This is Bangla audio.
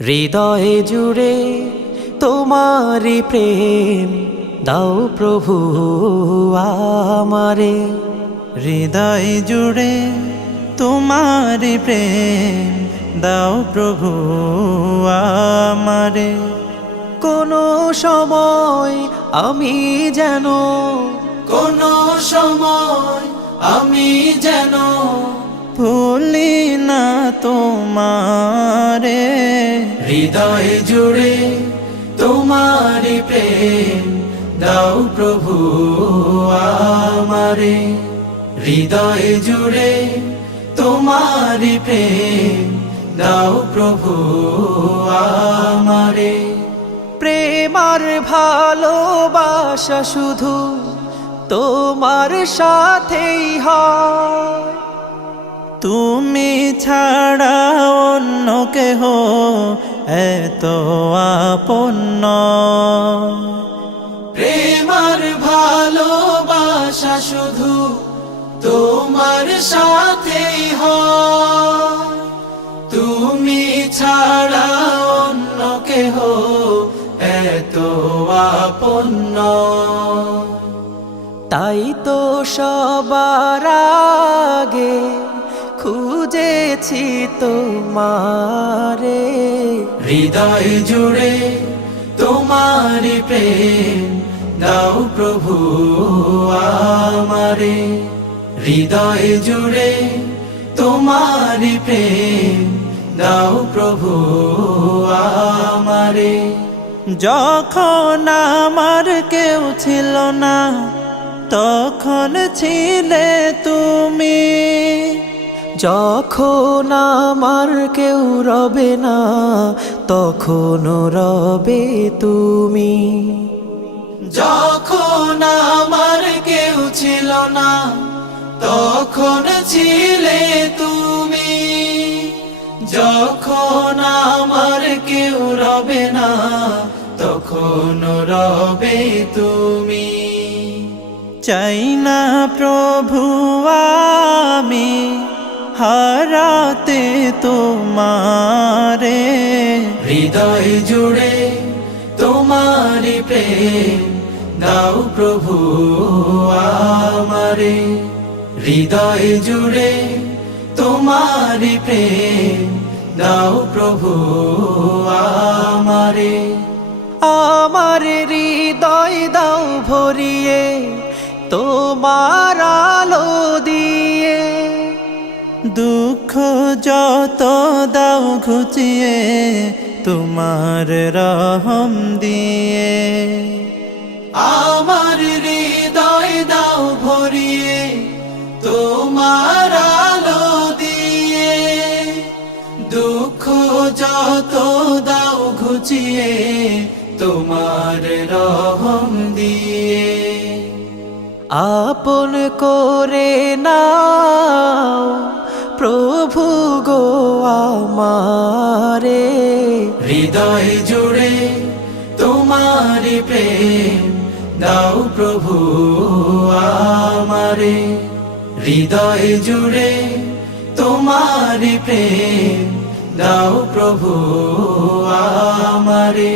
হৃদয়ে জুড়ে তোমারি প্রেম দাও প্রভু আমারে। হৃদয় জুড়ে তোমারি প্রেম দাও প্রভু আমারে। কোনো সময় আমি যেন ভুলি না তোমারে। হৃদয় জুড়ে তোমারি প্রেম দাও প্রভু আমারে। হৃদয় জুড়ে তোমারি প্রেম দাও প্রভু আমারে। প্রেম আর ভালোবাসা শুধু তোমার সাথেই হয়, তুমি ছাড়া অন্য কেহ এত আপন নয়। প্রেম আর ভালোবাসা শুধু তোমার সাথেই হয়, তুমি ছাড়া অন্য কেহ এত আপন নয়। তাই তো সবার আগে খুঁজেছি তোমারে। হৃদয় জুড়ে তোমারি প্রেম দাও প্রভু আমারে। হৃদয় জুড়ে তোমারি প্রেম দাও প্রভু আমারে। যখন আমার কেউ ছিল না তখন ছিলে তুমি, যখন আমার কেউ রবে না তখন রবে তুমি। যখন আমার কেউ ছিল না তখন ছিলে তুমি, যখন আমার কেউ রবে না তখন রবে তুমি। চাই না প্রভু আমি হারাতে তোমারে। হৃদয় জুড়ে তোমারি প্রেম দাও প্রভু আমারে। হৃদয় জুড়ে তোমারি প্রেম দাও প্রভু আমারে। আমার হৃদয় দাও ভরিয়ে তোমার আলো দিয়ে, দুঃখ যত দাও ঘুচিয়ে তোমার রহম দিয়ে। আমার হৃদয় দাও ভরিয়ে তোমার আলো দিয়ে, দুঃখ যত দাও ঘুচিয়ে তোমার রহম দিয়ে। আপন করে নাও প্রভু গো আমারে। হৃদয় জুড়ে তোমারি প্রেম দাও প্রভু আমারে। হৃদয় জুড়ে তোমারি প্রেম দাও প্রভু আমারে।